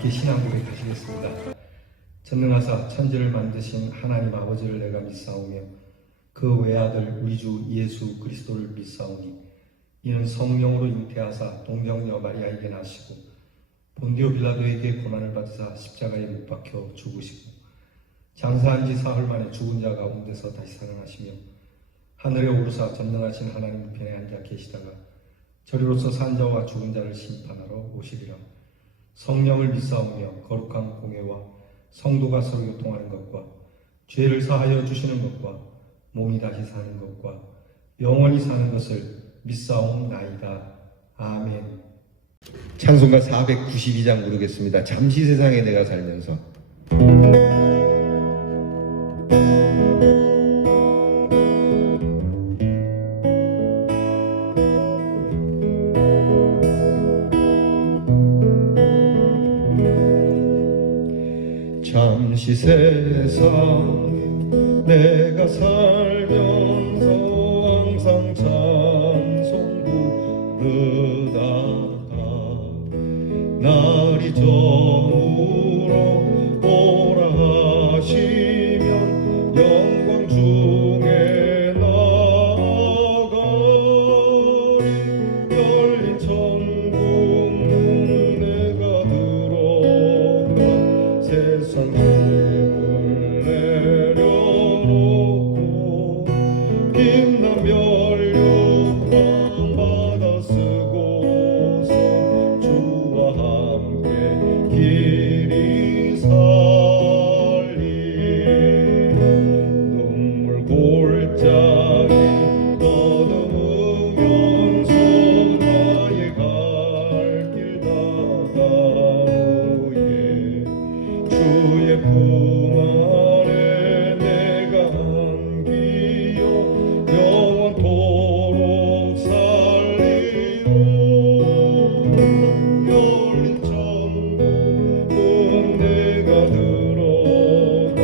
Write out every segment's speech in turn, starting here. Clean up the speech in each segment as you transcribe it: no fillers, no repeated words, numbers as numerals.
함께 신앙 고백하시겠습니다. 전능하사 천지를 만드신 하나님 아버지를 내가 믿사오며 그 외아들 우리 주 예수 그리스도를 믿사오니 이는 성령으로 잉태하사 동정녀 마리아에게 나시고 본디오 빌라도에게 고난을 받으사 십자가에 못 박혀 죽으시고 장사한 지 사흘 만에 죽은 자 가운데서 다시 살아나시며 하늘에 오르사 전능하신 하나님 우편에 앉아 계시다가 저리로서 산 자와 죽은 자를 심판하러 오시리라. 성령을 믿사오며 거룩한 공회와 성도가 서로 교통하는 것과 죄를 사하여 주시는 것과 몸이 다시 사는 것과 영원히 사는 것을 믿사옵나이다. 아멘. 찬송가 492장 부르겠습니다. 잠시 세상에 내가 살면서. 잠시 세상에 내가 살면서 항상 찬송 부르다가 날이 저물어 오라 하시면 영광 중에 나가리. 열린 천국 문 내가 들어가 세상 힘을 내려놓고 빛난 면류관 받아 쓰고서 주와 함께 길이 살리. 눈물 골짜기 떠듬으면서 나의 갈 길 다가오예. 주의 품 안에 내가 안기어 영원토록 살리오. 열린 천국 문 내가 들어가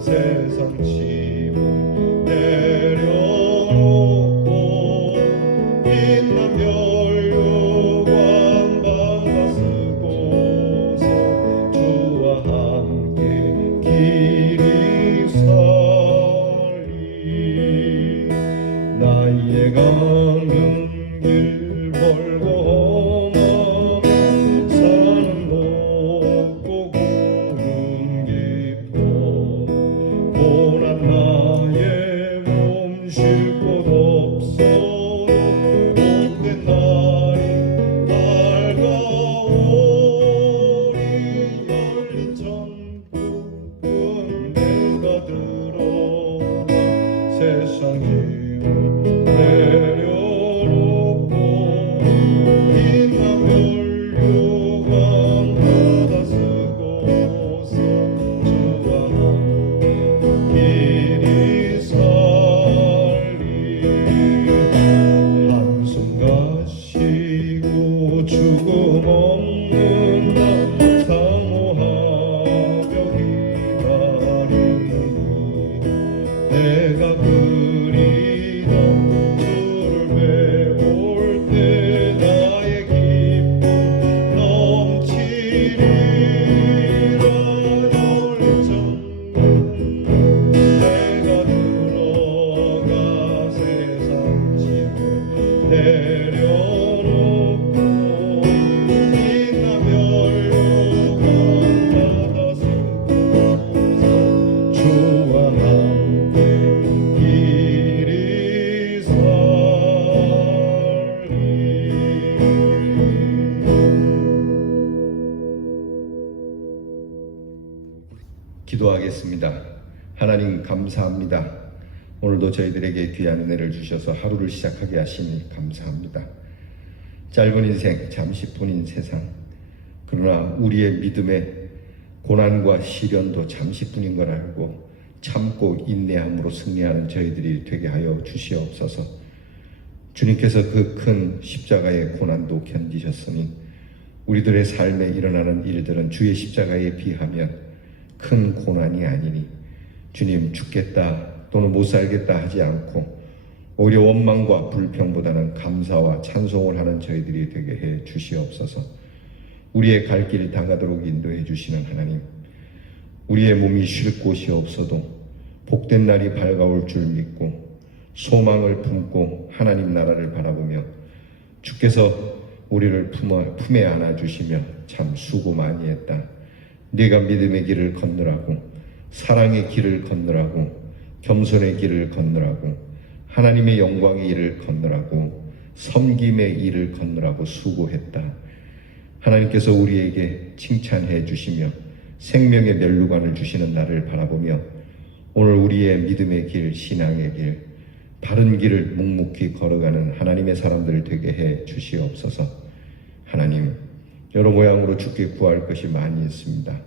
세상 짐을 내려놓고 빛난 면류관 받아 쓰고서 주와 함께 길이 살리. 나의 가는 길 벌거하며 산은 높고 구름 깊어 고난 나의 몸 쉴 곳 없어도 복된 날이 밝아오리. 열린 천국은 내가 들어가 세상 힘을 내려놓고 빛난 면류관 받아 쓰고서 주와 함께 길이 살리. 한숨 가시고 죽음 없는 날 사모하며 기다리니 내가 그리던 주를 배울 때 나의 기쁨 넘치리라. 열린 천국 내가 들어가 세상 짐을 내려놓고 빛난 면류관 받아 쓰고서 주와 함께 길이 살리. 기도하겠습니다. 하나님 감사합니다. 오늘도 저희들에게 귀한 은혜를 주셔서 하루를 시작하게 하시니 감사합니다. 짧은 인생, 잠시뿐인 세상, 그러나 우리의 믿음의 고난과 시련도 잠시뿐인 걸 알고 참고 인내함으로 승리하는 저희들이 되게 하여 주시옵소서. 주님께서 그 큰 십자가의 고난도 견디셨으니 우리들의 삶에 일어나는 일들은 주의 십자가에 비하면 큰 고난이 아니니 주님 죽겠다 또는 못 살겠다 하지 않고 오히려 원망과 불평보다는 감사와 찬송을 하는 저희들이 되게 해 주시옵소서. 우리의 갈 길 다가도록 인도해 주시는 하나님, 우리의 몸이 쉴 곳이 없어도 복된 날이 밝아올 줄 믿고 소망을 품고 하나님 나라를 바라보며 주께서 우리를 품에 안아주시며 참 수고 많이 했다. 네가 믿음의 길을 건너라고, 사랑의 길을 건너라고, 겸손의 길을 건너라고, 하나님의 영광의 일을 건너라고, 섬김의 일을 건너라고 수고했다. 하나님께서 우리에게 칭찬해 주시며 생명의 멸류관을 주시는 나를 바라보며 오늘 우리의 믿음의 길, 신앙의 길, 바른 길을 묵묵히 걸어가는 하나님의 사람들 되게 해 주시옵소서. 하나님, 여러 모양으로 주께 구할 것이 많이 있습니다.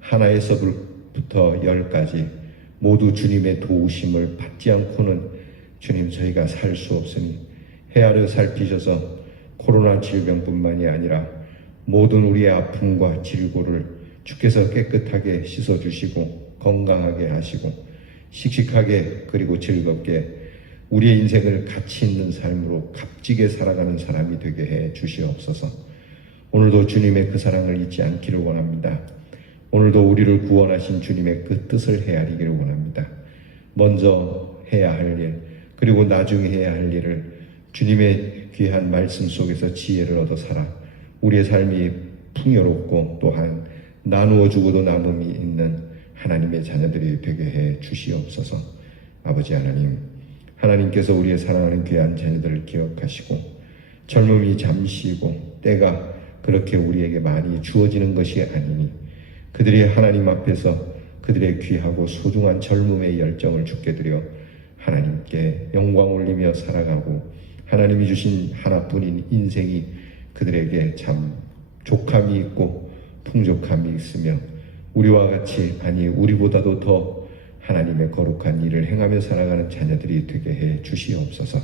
하나에서부터 열까지 모두 주님의 도우심을 받지 않고는 주님 저희가 살 수 없으니 헤아려 살피셔서 코로나 질병뿐만이 아니라 모든 우리의 아픔과 질고를 주께서 깨끗하게 씻어주시고 건강하게 하시고 씩씩하게 그리고 즐겁게 우리의 인생을 가치 있는 삶으로 값지게 살아가는 사람이 되게 해 주시옵소서. 오늘도 주님의 그 사랑을 잊지 않기를 원합니다. 오늘도 우리를 구원하신 주님의 그 뜻을 헤아리기를 원합니다. 먼저 해야 할 일, 그리고 나중에 해야 할 일을 주님의 귀한 말씀 속에서 지혜를 얻어 살아 우리의 삶이 풍요롭고 또한 나누어 주고도 남음이 있는 하나님의 자녀들이 되게 해 주시옵소서. 아버지 하나님, 하나님께서 우리의 사랑하는 귀한 자녀들을 기억하시고 젊음이 잠시고 때가 그렇게 우리에게 많이 주어지는 것이 아니니 그들이 하나님 앞에서 그들의 귀하고 소중한 젊음의 열정을 주께 드려 하나님께 영광 올리며 살아가고 하나님이 주신 하나뿐인 인생이 그들에게 참 족함이 있고 풍족함이 있으며 우리와 같이 아니 우리보다도 더 하나님의 거룩한 일을 행하며 살아가는 자녀들이 되게 해 주시옵소서.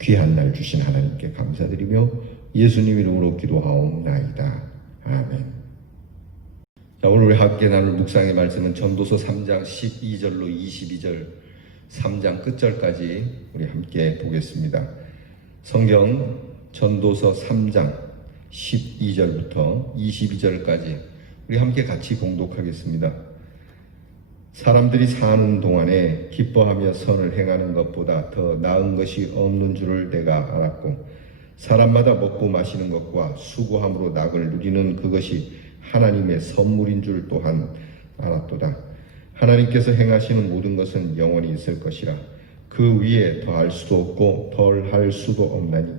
귀한 날 주신 하나님께 감사드리며 예수님 이름으로 기도하옵나이다. 아멘. 자, 오늘 우리 함께 나눌 묵상의 말씀은 전도서 3장 12절로 22절 3장 끝절까지 우리 함께 보겠습니다. 성경 전도서 3장 12절부터 22절까지 우리 함께 같이 봉독하겠습니다. 사람들이 사는 동안에 기뻐하며 선을 행하는 것보다 더 나은 것이 없는 줄을 내가 알았고 사람마다 먹고 마시는 것과 수고함으로 낙을 누리는 그것이 하나님의 선물인 줄 또한 알았도다. 하나님께서 행하시는 모든 것은 영원히 있을 것이라 그 위에 더할 수도 없고 덜 할 수도 없나니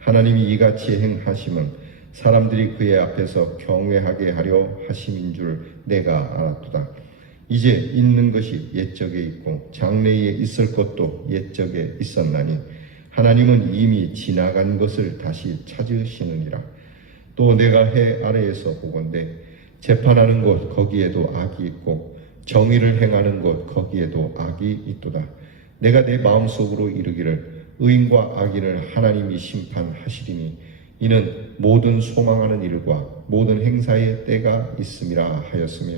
하나님이 이같이 행하심은 사람들이 그의 앞에서 경외하게 하려 하심인 줄 내가 알았도다. 이제 있는 것이 옛적에 있고 장래에 있을 것도 옛적에 있었나니 하나님은 이미 지나간 것을 다시 찾으시느니라. 또 내가 해 아래에서 보건대 재판하는 곳 거기에도 악이 있고 정의를 행하는 곳 거기에도 악이 있도다. 내가 내 마음속으로 이르기를 의인과 악인을 하나님이 심판하시리니 이는 모든 소망하는 일과 모든 행사의 때가 있음이라 하였으며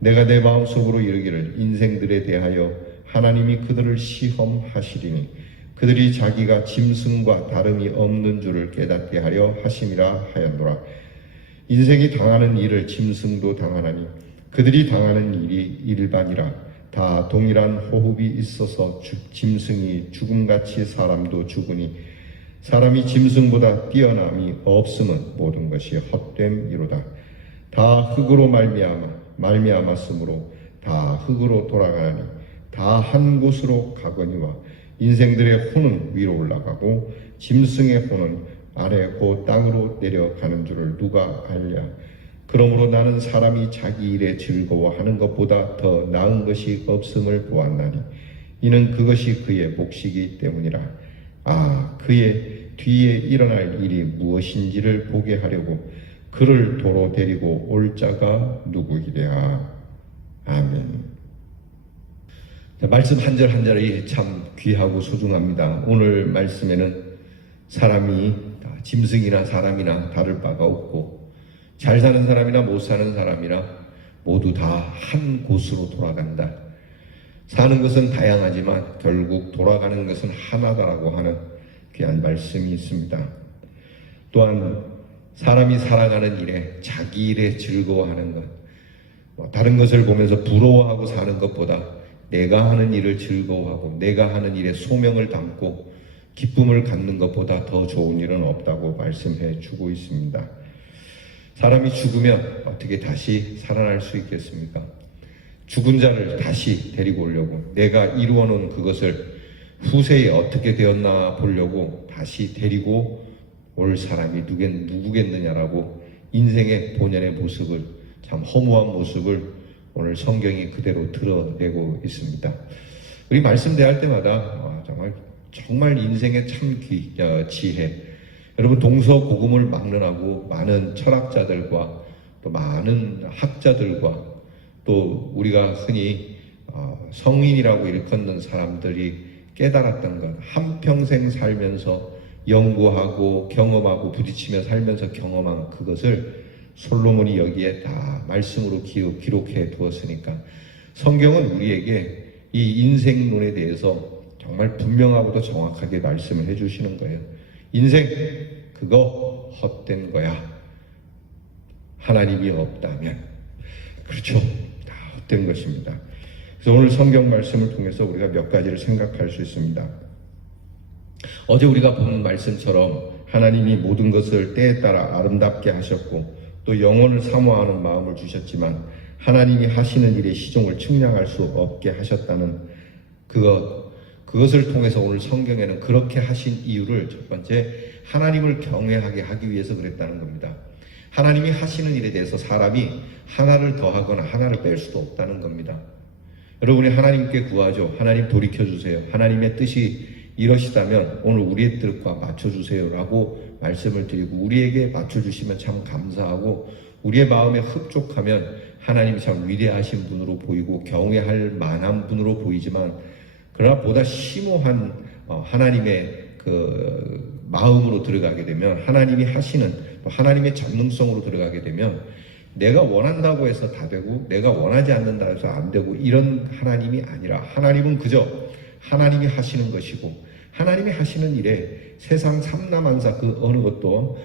내가 내 마음속으로 이르기를 인생들에 대하여 하나님이 그들을 시험하시리니 그들이 자기가 짐승과 다름이 없는 줄을 깨닫게 하려 하심이라 하였노라. 인생이 당하는 일을 짐승도 당하나니 그들이 당하는 일이 일반이라. 다 동일한 호흡이 있어서 짐승이 죽음같이 사람도 죽으니 사람이 짐승보다 뛰어남이 없음은 모든 것이 헛됨이로다. 다 흙으로 말미암았으므로 다 흙으로 돌아가니 다 한 곳으로 가거니와 인생들의 혼은 위로 올라가고 짐승의 혼은 아래 곧 땅으로 내려가는 줄을 누가 알랴. 그러므로 나는 사람이 자기 일에 즐거워하는 것보다 더 나은 것이 없음을 보았나니 이는 그것이 그의 몫이기 때문이라. 그의 뒤에 일어날 일이 무엇인지를 보게 하려고 그를 도로 데리고 올 자가 누구이랴. 아멘. 말씀 한 절 한 절이 참 귀하고 소중합니다. 오늘 말씀에는 사람이 짐승이나 사람이나 다를 바가 없고 잘 사는 사람이나 못 사는 사람이나 모두 다 한 곳으로 돌아간다. 사는 것은 다양하지만 결국 돌아가는 것은 하나다라고 하는 귀한 말씀이 있습니다. 또한 사람이 살아가는 일에 자기 일에 즐거워하는 것, 다른 것을 보면서 부러워하고 사는 것보다 내가 하는 일을 즐거워하고 내가 하는 일에 소명을 담고 기쁨을 갖는 것보다 더 좋은 일은 없다고 말씀해 주고 있습니다. 사람이 죽으면 어떻게 다시 살아날 수 있겠습니까? 죽은 자를 다시 데리고 오려고 내가 이루어 놓은 그것을 후세에 어떻게 되었나 보려고 다시 데리고 올 사람이 누구겠느냐라고 인생의 본연의 모습을, 참 허무한 모습을 오늘 성경이 그대로 드러내고 있습니다. 우리 말씀 대할 때마다 정말 인생의 참 지혜, 여러분 동서고금을 막론하고 많은 철학자들과 또 많은 학자들과 또 우리가 흔히 성인이라고 일컫는 사람들이 깨달았던 것, 한평생 살면서 연구하고 경험하고 부딪히며 살면서 경험한 그것을 솔로몬이 여기에 다 말씀으로 기록해 두었으니까 성경은 우리에게 이 인생론에 대해서 정말 분명하고도 정확하게 말씀을 해주시는 거예요. 인생 그거 헛된 거야. 하나님이 없다면. 그렇죠. 다 헛된 것입니다. 그래서 오늘 성경 말씀을 통해서 우리가 몇 가지를 생각할 수 있습니다. 어제 우리가 본 말씀처럼 하나님이 모든 것을 때에 따라 아름답게 하셨고 또 영혼을 사모하는 마음을 주셨지만 하나님이 하시는 일의 시종을 측량할 수 없게 하셨다는 그것을 통해서 오늘 성경에는 그렇게 하신 이유를 첫 번째 하나님을 경외하게 하기 위해서 그랬다는 겁니다. 하나님이 하시는 일에 대해서 사람이 하나를 더하거나 하나를 뺄 수도 없다는 겁니다. 여러분이 하나님께 구하죠. 하나님 돌이켜주세요. 하나님의 뜻이 이러시다면 오늘 우리의 뜻과 맞춰주세요 라고 말씀을 드리고 우리에게 맞춰주시면 참 감사하고 우리의 마음에 흡족하면 하나님이 참 위대하신 분으로 보이고 경외할 만한 분으로 보이지만 그러나 보다 심오한 하나님의 그 마음으로 들어가게 되면 하나님이 하시는 하나님의 전능성으로 들어가게 되면 내가 원한다고 해서 다 되고 내가 원하지 않는다고 해서 안 되고 이런 하나님이 아니라 하나님은 그저 하나님이 하시는 것이고 하나님이 하시는 일에 세상 삼라만사 그 어느 것도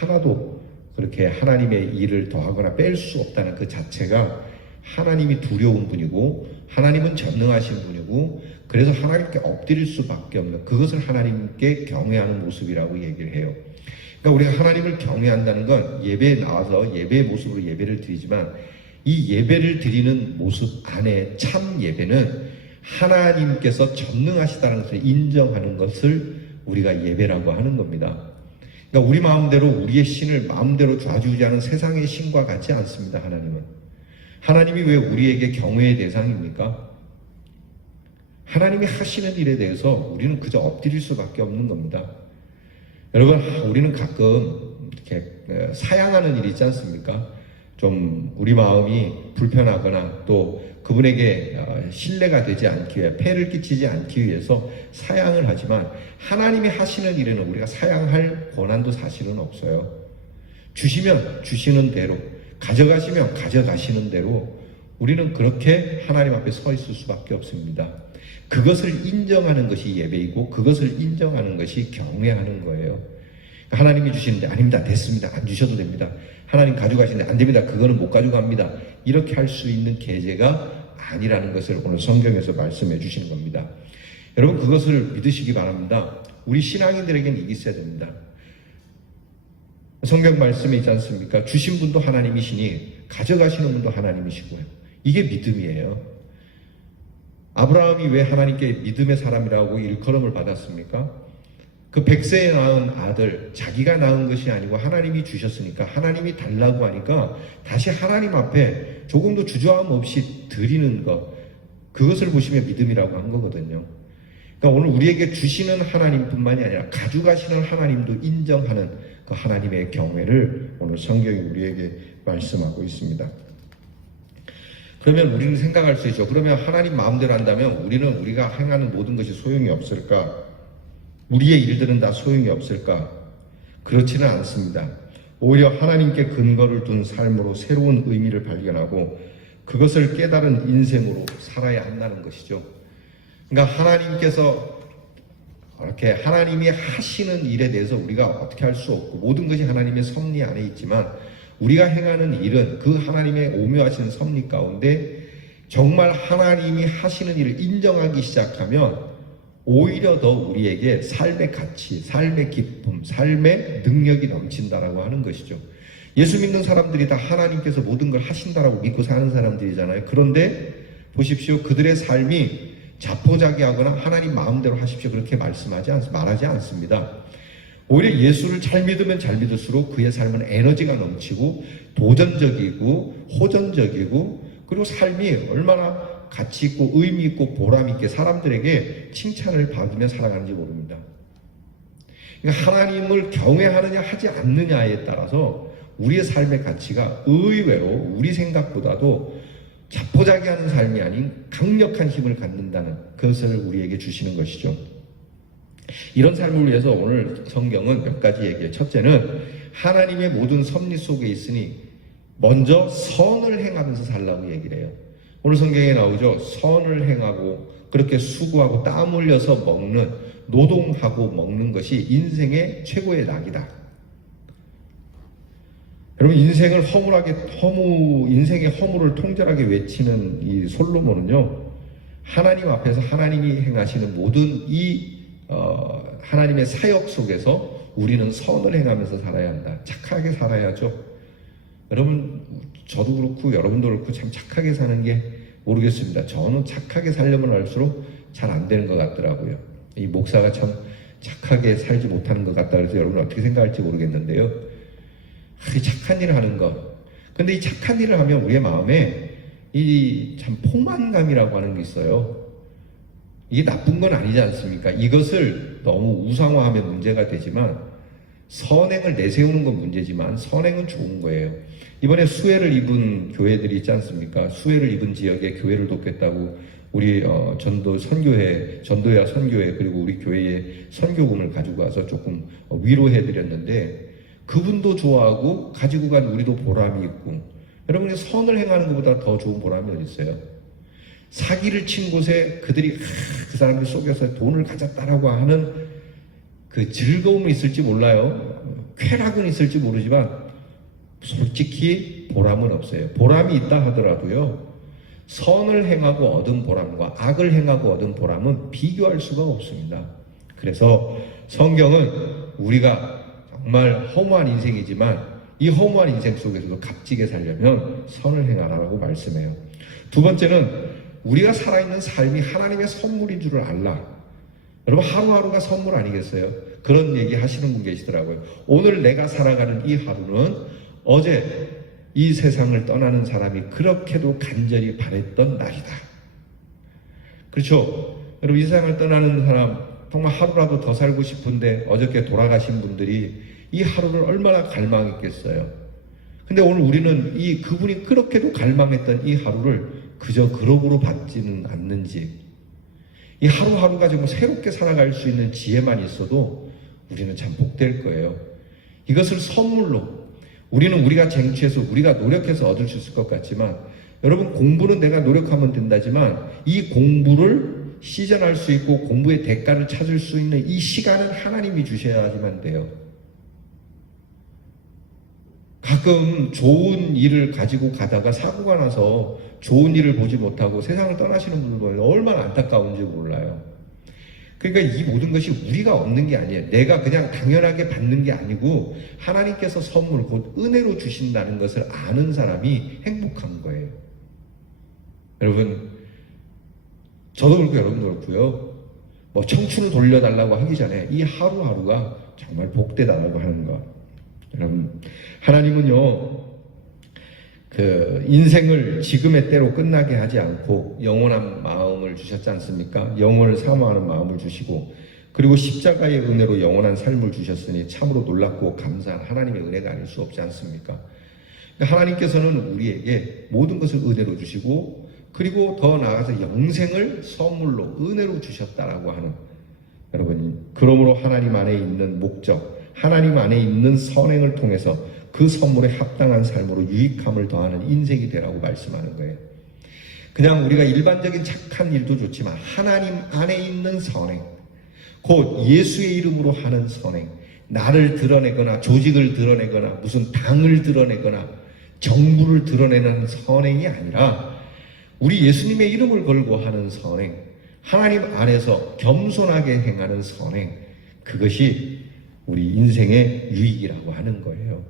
하나도 그렇게 하나님의 일을 더하거나 뺄 수 없다는 그 자체가 하나님이 두려운 분이고 하나님은 전능하신 분이고 그래서 하나님께 엎드릴 수밖에 없는 그것을 하나님께 경외하는 모습이라고 얘기를 해요. 그러니까 우리가 하나님을 경외한다는 건 예배에 나와서 예배의 모습으로 예배를 드리지만 이 예배를 드리는 모습 안에 참 예배는 하나님께서 전능하시다는 것을 인정하는 것을 우리가 예배라고 하는 겁니다. 그러니까 우리 마음대로 우리의 신을 마음대로 좌지우지하는 세상의 신과 같지 않습니다. 하나님이 왜 우리에게 경외의 대상입니까? 하나님이 하시는 일에 대해서 우리는 그저 엎드릴 수밖에 없는 겁니다. 여러분, 우리는 가끔 이렇게 사양하는 일이 있지 않습니까? 좀 우리 마음이 불편하거나 또 그분에게 신뢰가 되지 않기 위해 폐를 끼치지 않기 위해서 사양을 하지만 하나님이 하시는 일에는 우리가 사양할 권한도 사실은 없어요. 주시면 주시는 대로 가져가시면 가져가시는 대로 우리는 그렇게 하나님 앞에 서 있을 수밖에 없습니다. 그것을 인정하는 것이 예배이고 그것을 인정하는 것이 경외하는 거예요. 하나님이 주시는데 아닙니다. 됐습니다. 안 주셔도 됩니다. 하나님 가져가시는데 안 됩니다. 그거는 못 가져갑니다. 이렇게 할 수 있는 계제가 아니라는 것을 오늘 성경에서 말씀해 주시는 겁니다. 여러분 그것을 믿으시기 바랍니다. 우리 신앙인들에게는 이게 있어야 됩니다. 성경 말씀에 있지 않습니까? 주신 분도 하나님이시니 가져가시는 분도 하나님이시고요. 이게 믿음이에요. 아브라함이 왜 하나님께 믿음의 사람이라고 일컬음을 받았습니까? 그 100세에 낳은 아들, 자기가 낳은 것이 아니고 하나님이 주셨으니까 하나님이 달라고 하니까 다시 하나님 앞에 조금도 주저함 없이 드리는 것, 그것을 보시면 믿음이라고 한 거거든요. 그러니까 오늘 우리에게 주시는 하나님뿐만이 아니라 가져가시는 하나님도 인정하는 그 하나님의 경외를 오늘 성경이 우리에게 말씀하고 있습니다. 그러면 우리는 생각할 수 있죠. 그러면 하나님 마음대로 한다면 우리가 행하는 모든 것이 소용이 없을까? 우리의 일들은 다 소용이 없을까? 그렇지는 않습니다. 오히려 하나님께 근거를 둔 삶으로 새로운 의미를 발견하고 그것을 깨달은 인생으로 살아야 한다는 것이죠. 그러니까 하나님께서 이렇게 하나님이 하시는 일에 대해서 우리가 어떻게 할 수 없고 모든 것이 하나님의 섭리 안에 있지만 우리가 행하는 일은 그 하나님의 오묘하신 섭리 가운데 정말 하나님이 하시는 일을 인정하기 시작하면 오히려 더 우리에게 삶의 가치, 삶의 기쁨, 삶의 능력이 넘친다라고 하는 것이죠. 예수 믿는 사람들이 다 하나님께서 모든 걸 하신다라고 믿고 사는 사람들이잖아요. 그런데 보십시오. 그들의 삶이 자포자기하거나 하나님 마음대로 하십시오 그렇게 말하지 않습니다. 오히려 예수를 잘 믿으면 잘 믿을수록 그의 삶은 에너지가 넘치고 도전적이고 호전적이고 그리고 삶이 얼마나 가치 있고 의미 있고 보람 있게 사람들에게 칭찬을 받으며 살아가는지 모릅니다. 그러니까 하나님을 경외하느냐 하지 않느냐에 따라서 우리의 삶의 가치가 의외로 우리 생각보다도 자포자기하는 삶이 아닌 강력한 힘을 갖는다는 그것을 우리에게 주시는 것이죠. 이런 삶을 위해서 오늘 성경은 몇 가지 얘기해요. 첫째는 하나님의 모든 섭리 속에 있으니 먼저 선을 행하면서 살라고 얘기를 해요. 오늘 성경에 나오죠. 선을 행하고 그렇게 수고하고 땀 흘려서 먹는 노동하고 먹는 것이 인생의 최고의 낙이다. 여러분 인생의 허물을 통절하게 외치는 이 솔로몬은요 하나님 앞에서 하나님이 행하시는 모든 하나님의 사역 속에서 우리는 선을 행하면서 살아야 한다. 착하게 살아야죠. 여러분 저도 그렇고 여러분도 그렇고 참 착하게 사는 게 모르겠습니다. 저는 착하게 살려면 할수록 잘 안 되는 것 같더라고요. 이 목사가 참 착하게 살지 못하는 것 같다 그래서 여러분 어떻게 생각할지 모르겠는데요. 이 착한 일을 하는 것. 근데 이 착한 일을 하면 우리의 마음에 이 참 포만감이라고 하는 게 있어요. 이게 나쁜 건 아니지 않습니까? 이것을 너무 우상화하면 문제가 되지만 선행을 내세우는 건 문제지만 선행은 좋은 거예요. 이번에 수혜를 입은 교회들이 있지 않습니까? 수혜를 입은 지역에 교회를 돕겠다고 우리 전도야 선교회 그리고 우리 교회에 선교금을 가지고 와서 조금 위로해드렸는데 그분도 좋아하고 가지고 간 우리도 보람이 있고 여러분이 선을 행하는 것보다 더 좋은 보람이 어디 있어요? 사기를 친 곳에 그들이 그 사람들 속여서 돈을 가졌다라고 하는 그 즐거움은 있을지 몰라요. 쾌락은 있을지 모르지만 솔직히 보람은 없어요. 보람이 있다 하더라도요. 선을 행하고 얻은 보람과 악을 행하고 얻은 보람은 비교할 수가 없습니다. 그래서 성경은 우리가 정말 허무한 인생이지만 이 허무한 인생 속에서도 값지게 살려면 선을 행하라고 말씀해요. 두 번째는 우리가 살아있는 삶이 하나님의 선물인 줄을 알라. 여러분 하루하루가 선물 아니겠어요? 그런 얘기 하시는 분 계시더라고요. 오늘 내가 살아가는 이 하루는 어제 이 세상을 떠나는 사람이 그렇게도 간절히 바랬던 날이다. 그렇죠? 여러분 이 세상을 떠나는 사람 정말 하루라도 더 살고 싶은데 어저께 돌아가신 분들이 이 하루를 얼마나 갈망했겠어요. 근데 오늘 우리는 그분이 그렇게도 갈망했던 이 하루를 그저 그럭으로 받지는 않는지 이 하루하루가 정말 새롭게 살아갈 수 있는 지혜만 있어도 우리는 참 복될 거예요. 이것을 선물로 우리는 우리가 쟁취해서 우리가 노력해서 얻을 수 있을 것 같지만 여러분 공부는 내가 노력하면 된다지만 이 공부를 시전할 수 있고 공부의 대가를 찾을 수 있는 이 시간은 하나님이 주셔야지만 돼요. 가끔 좋은 일을 가지고 가다가 사고가 나서 좋은 일을 보지 못하고 세상을 떠나시는 분들 보면 얼마나 안타까운지 몰라요. 그러니까 이 모든 것이 우리가 얻는 게 아니에요. 내가 그냥 당연하게 받는 게 아니고 하나님께서 선물 곧 은혜로 주신다는 것을 아는 사람이 행복한 거예요. 여러분 저도 그렇고 여러분도 그렇고요. 뭐 청춘을 돌려달라고 하기 전에 이 하루하루가 정말 복되다라고 하는 것. 여러분 하나님은요 그 인생을 지금의 때로 끝나게 하지 않고 영원한 마음을 주셨지 않습니까? 영원을 사모하는 마음을 주시고 그리고 십자가의 은혜로 영원한 삶을 주셨으니 참으로 놀랍고 감사한 하나님의 은혜가 아닐 수 없지 않습니까? 하나님께서는 우리에게 모든 것을 은혜로 주시고 그리고 더 나아가서 영생을 선물로 은혜로 주셨다라고 하는 여러분 그러므로 하나님 안에 있는 목적 하나님 안에 있는 선행을 통해서 그 선물에 합당한 삶으로 유익함을 더하는 인생이 되라고 말씀하는 거예요. 그냥 우리가 일반적인 착한 일도 좋지만 하나님 안에 있는 선행 곧 예수의 이름으로 하는 선행, 나를 드러내거나 조직을 드러내거나 무슨 당을 드러내거나 정부를 드러내는 선행이 아니라 우리 예수님의 이름을 걸고 하는 선행, 하나님 안에서 겸손하게 행하는 선행, 그것이 우리 인생의 유익이라고 하는 거예요.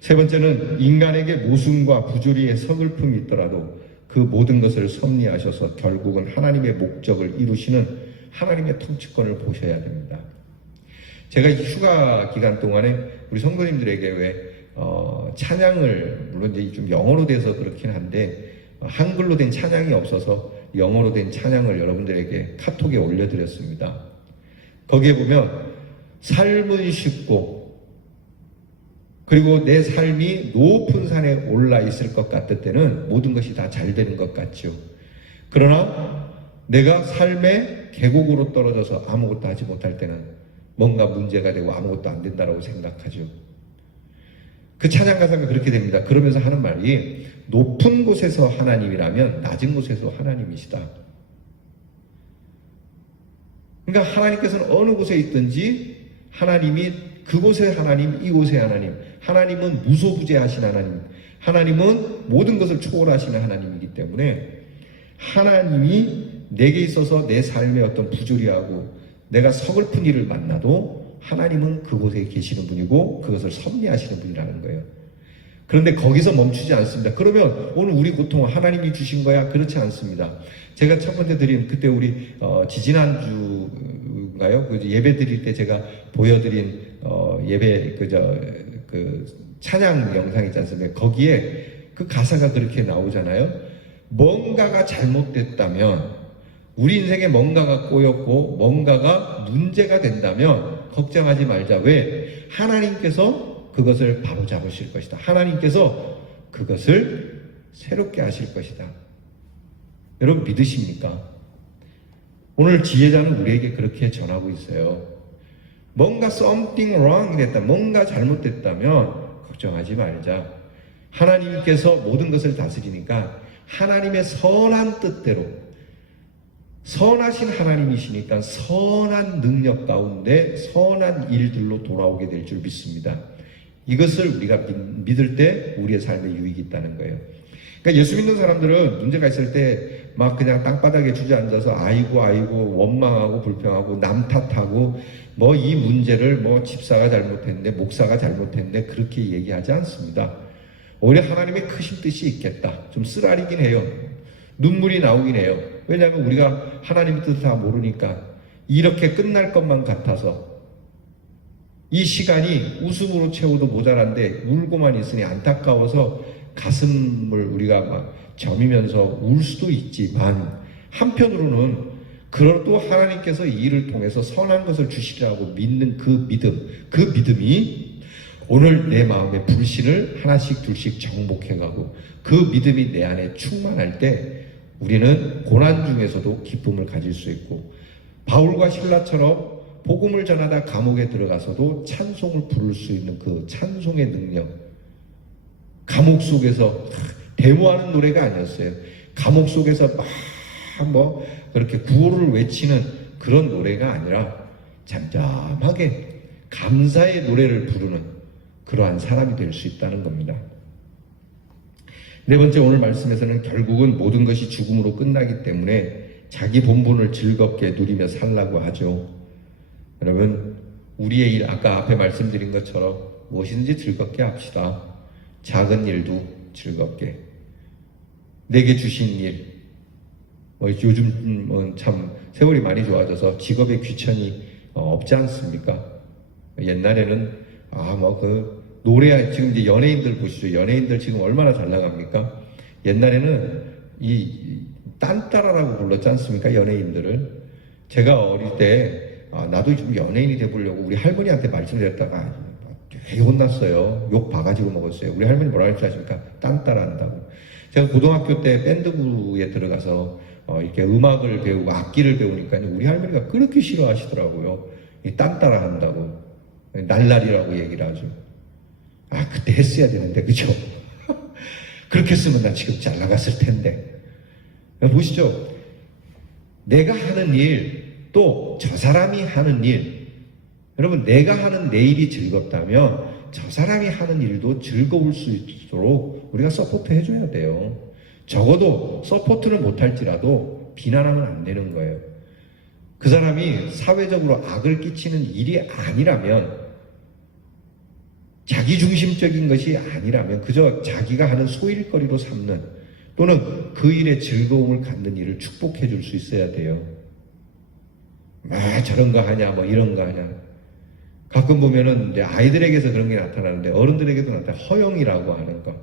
세 번째는 인간에게 모순과 부조리의 서글픔이 있더라도 그 모든 것을 섭리하셔서 결국은 하나님의 목적을 이루시는 하나님의 통치권을 보셔야 됩니다. 제가 휴가 기간 동안에 우리 성도님들에게 왜 찬양을, 물론 이제 좀 영어로 돼서 그렇긴 한데 한글로 된 찬양이 없어서 영어로 된 찬양을 여러분들에게 카톡에 올려드렸습니다. 거기에 보면 삶은 쉽고 그리고 내 삶이 높은 산에 올라 있을 것 같을 때는 모든 것이 다 잘 되는 것 같죠. 그러나 내가 삶의 계곡으로 떨어져서 아무것도 하지 못할 때는 뭔가 문제가 되고 아무것도 안 된다고 생각하죠. 그 찬양 가사가 그렇게 됩니다. 그러면서 하는 말이 높은 곳에서 하나님이라면 낮은 곳에서 하나님이시다. 그러니까 하나님께서는 어느 곳에 있든지 하나님이 그곳의 하나님, 이곳의 하나님, 하나님은 무소부재하신 하나님, 하나님은 모든 것을 초월하시는 하나님이기 때문에 하나님이 내게 있어서 내 삶의 어떤 부조리하고 내가 서글픈 일을 만나도 하나님은 그곳에 계시는 분이고 그것을 섭리하시는 분이라는 거예요. 그런데 거기서 멈추지 않습니다. 그러면 오늘 우리 고통은 하나님이 주신 거야? 그렇지 않습니다. 제가 첫 번째 드린 그때 우리 지지난주인가요? 그 예배 드릴 때 제가 보여드린 예배 그 찬양 영상 있지 않습니까? 거기에 그 가사가 그렇게 나오잖아요. 뭔가가 잘못됐다면 우리 인생에 뭔가가 꼬였고 뭔가가 문제가 된다면 걱정하지 말자. 왜? 하나님께서 그것을 바로잡으실 것이다. 하나님께서 그것을 새롭게 하실 것이다. 여러분 믿으십니까? 오늘 지혜자는 우리에게 그렇게 전하고 있어요. 뭔가 something wrong 됐다, 뭔가 잘못됐다면 걱정하지 말자. 하나님께서 모든 것을 다스리니까 하나님의 선한 뜻대로, 선하신 하나님이시니까 선한 능력 가운데 선한 일들로 돌아오게 될 줄 믿습니다. 이것을 우리가 믿을 때 우리의 삶에 유익이 있다는 거예요. 그러니까 예수 믿는 사람들은 문제가 있을 때 막 그냥 땅바닥에 주저앉아서 아이고 원망하고 불평하고 남 탓하고 뭐 이 문제를 뭐 집사가 잘못했네, 목사가 잘못했네 그렇게 얘기하지 않습니다. 오히려 하나님의 크신 뜻이 있겠다. 좀 쓰라리긴 해요. 눈물이 나오긴 해요. 왜냐하면 우리가 하나님의 뜻을 다 모르니까 이렇게 끝날 것만 같아서 이 시간이 웃음으로 채워도 모자란데 울고만 있으니 안타까워서 가슴을 우리가 막 저미면서 울 수도 있지만 한편으로는 그래도 하나님께서 이 일을 통해서 선한 것을 주시리라고 믿는 그 믿음이 오늘 내 마음의 불신을 하나씩 둘씩 정복해가고 그 믿음이 내 안에 충만할 때 우리는 고난 중에서도 기쁨을 가질 수 있고 바울과 실라처럼 복음을 전하다 감옥에 들어가서도 찬송을 부를 수 있는 그 찬송의 능력, 감옥 속에서 데모하는 노래가 아니었어요. 감옥 속에서 막 뭐 그렇게 구호를 외치는 그런 노래가 아니라 잠잠하게 감사의 노래를 부르는 그러한 사람이 될 수 있다는 겁니다. 네 번째, 오늘 말씀에서는 결국은 모든 것이 죽음으로 끝나기 때문에 자기 본분을 즐겁게 누리며 살라고 하죠. 여러분, 우리의 일, 아까 앞에 말씀드린 것처럼 무엇이든지 즐겁게 합시다. 작은 일도 즐겁게. 내게 주신 일, 요즘 참 세월이 많이 좋아져서 직업에 귀천이 없지 않습니까? 옛날에는 노래, 지금 이제 연예인들 보시죠. 연예인들 지금 얼마나 잘 나갑니까? 옛날에는 이 딴따라라고 불렀지 않습니까? 연예인들을. 제가 어릴 때 나도 좀 연예인이 돼보려고 우리 할머니한테 말씀드렸다가 되게 혼났어요. 욕 바가지로 먹었어요. 우리 할머니 뭐라 할지 아십니까? 딴따라 한다고. 제가 고등학교 때 밴드부에 들어가서 이렇게 음악을 배우고 악기를 배우니까 우리 할머니가 그렇게 싫어하시더라고요. 이 딴따라 한다고. 날라리라고 얘기를 하죠. 그때 했어야 되는데, 그죠? 그렇게 했으면 나 지금 잘 나갔을 텐데. 보시죠. 내가 하는 일, 또 저 사람이 하는 일, 여러분 내가 하는 내 일이 즐겁다면 저 사람이 하는 일도 즐거울 수 있도록 우리가 서포트 해줘야 돼요. 적어도 서포트는 못할지라도 비난하면 안 되는 거예요. 그 사람이 사회적으로 악을 끼치는 일이 아니라면, 자기중심적인 것이 아니라면 그저 자기가 하는 소일거리로 삼는, 또는 그 일에 즐거움을 갖는 일을 축복해 줄 수 있어야 돼요. 저런 거 하냐, 뭐 이런 거 하냐. 가끔 보면은 이제 아이들에게서 그런 게 나타나는데 어른들에게도 나타나. 허영이라고 하는 거.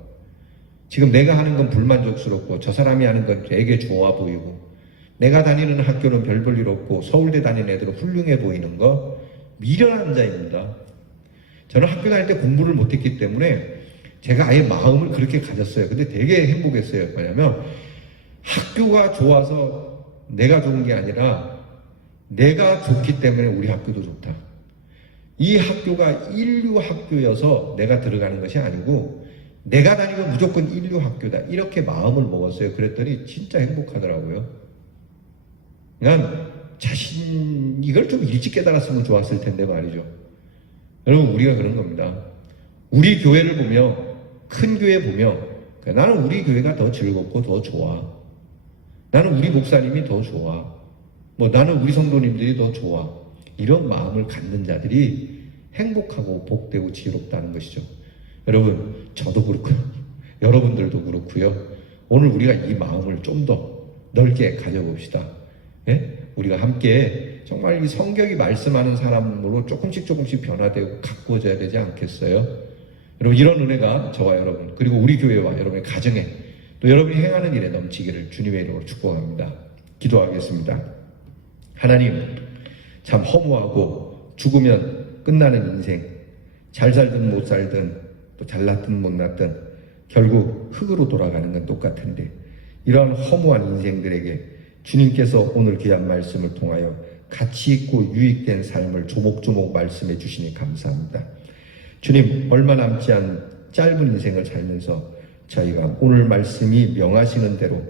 지금 내가 하는 건 불만족스럽고 저 사람이 하는 건 되게 좋아 보이고, 내가 다니는 학교는 별 볼 일 없고 서울대 다니는 애들은 훌륭해 보이는 거, 미련한 자입니다. 저는 학교 다닐 때 공부를 못했기 때문에 제가 아예 마음을 그렇게 가졌어요. 근데 되게 행복했어요. 뭐냐면 학교가 좋아서 내가 좋은 게 아니라 내가 좋기 때문에 우리 학교도 좋다. 이 학교가 인류 학교여서 내가 들어가는 것이 아니고 내가 다니면 무조건 인류 학교다. 이렇게 마음을 먹었어요. 그랬더니 진짜 행복하더라고요. 난 이걸 좀 일찍 깨달았으면 좋았을 텐데 말이죠. 여러분, 우리가 그런 겁니다. 우리 교회를 보며, 큰 교회 보며, 나는 우리 교회가 더 즐겁고 더 좋아. 나는 우리 목사님이 더 좋아. 나는 우리 성도님들이 더 좋아. 이런 마음을 갖는 자들이 행복하고 복되고 지혜롭다는 것이죠. 여러분, 저도 그렇고요. 여러분들도 그렇고요. 오늘 우리가 이 마음을 좀 더 넓게 가져봅시다. 예? 우리가 함께 정말 이 성경이 말씀하는 사람으로 조금씩 변화되고 가꾸어져야 되지 않겠어요? 여러분, 이런 은혜가 저와 여러분, 그리고 우리 교회와 여러분의 가정에, 또 여러분이 행하는 일에 넘치기를 주님의 이름으로 축복합니다. 기도하겠습니다. 하나님, 참 허무하고 죽으면 끝나는 인생, 잘 살든 못 살든 또 잘났든 못났든 결국 흙으로 돌아가는 건 똑같은데, 이러한 허무한 인생들에게 주님께서 오늘 귀한 말씀을 통하여 가치 있고 유익된 삶을 조목조목 말씀해 주시니 감사합니다. 주님, 얼마 남지 않은 짧은 인생을 살면서 저희가 오늘 말씀이 명하시는 대로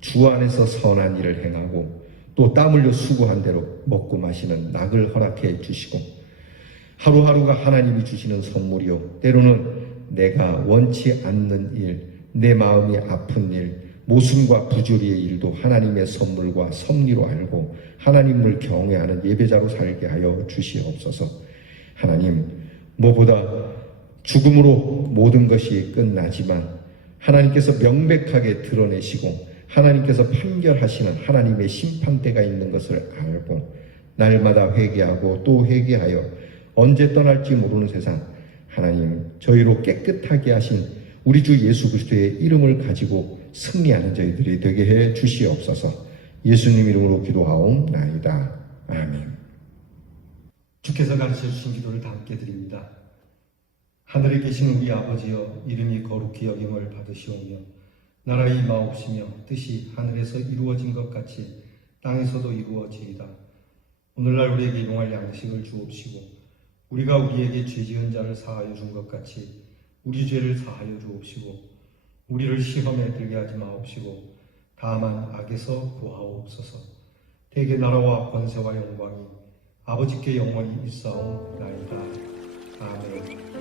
주 안에서 선한 일을 행하고 또 땀 흘려 수고한 대로 먹고 마시는 낙을 허락해 주시고, 하루하루가 하나님이 주시는 선물이요, 때로는 내가 원치 않는 일, 내 마음이 아픈 일, 모순과 부조리의 일도 하나님의 선물과 섭리로 알고 하나님을 경외하는 예배자로 살게 하여 주시옵소서. 하나님, 무엇보다 죽음으로 모든 것이 끝나지만 하나님께서 명백하게 드러내시고 하나님께서 판결하시는 하나님의 심판대가 있는 것을 알고 날마다 회개하고 또 회개하여 언제 떠날지 모르는 세상, 하나님, 저희로 깨끗하게 하신 우리 주 예수 그리스도의 이름을 가지고 승리하는 저희들이 되게 해 주시옵소서. 예수님 이름으로 기도하옵나이다. 아멘. 주께서 가르쳐 주신 기도를 다 함께 드립니다. 하늘에 계신 우리 아버지여, 이름이 거룩히 여김을 받으시오며 나라가 임하옵시며 뜻이 하늘에서 이루어진 것 같이 땅에서도 이루어지이다. 오늘날 우리에게 일용할 양식을 주옵시고 우리가 우리에게 죄 지은 자를 사하여 준 것 같이 우리 죄를 사하여 주옵시고 우리를 시험에 들게 하지 마옵시고 다만 악에서 구하옵소서. 대개 나라와 권세와 영광이 아버지께 영원히 있사옵나이다. 아멘.